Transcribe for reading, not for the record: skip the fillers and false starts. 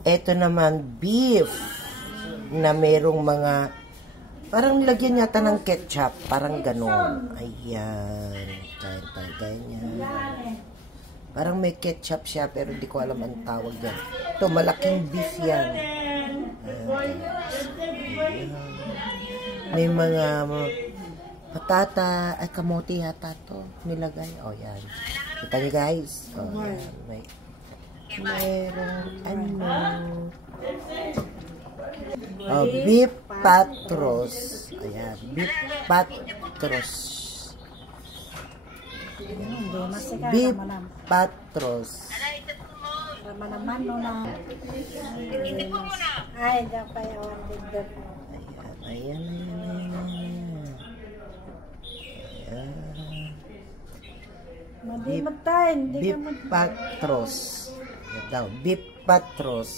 Ito naman, beef na merong mga, parang lagyan yata ng ketchup. Parang ganon. Ayan. Ganyan. Parang may ketchup siya, pero hindi ko alam ang tawag yan. Ito, malaking beef yan. Ayan. May mga patata, ay kamote yata to nilagay. O, yan. Kita niyo guys. O, yan. Merong beef patros. Ayan, beef patros. Beef patros. Ayan. Beef patros. Beef patros.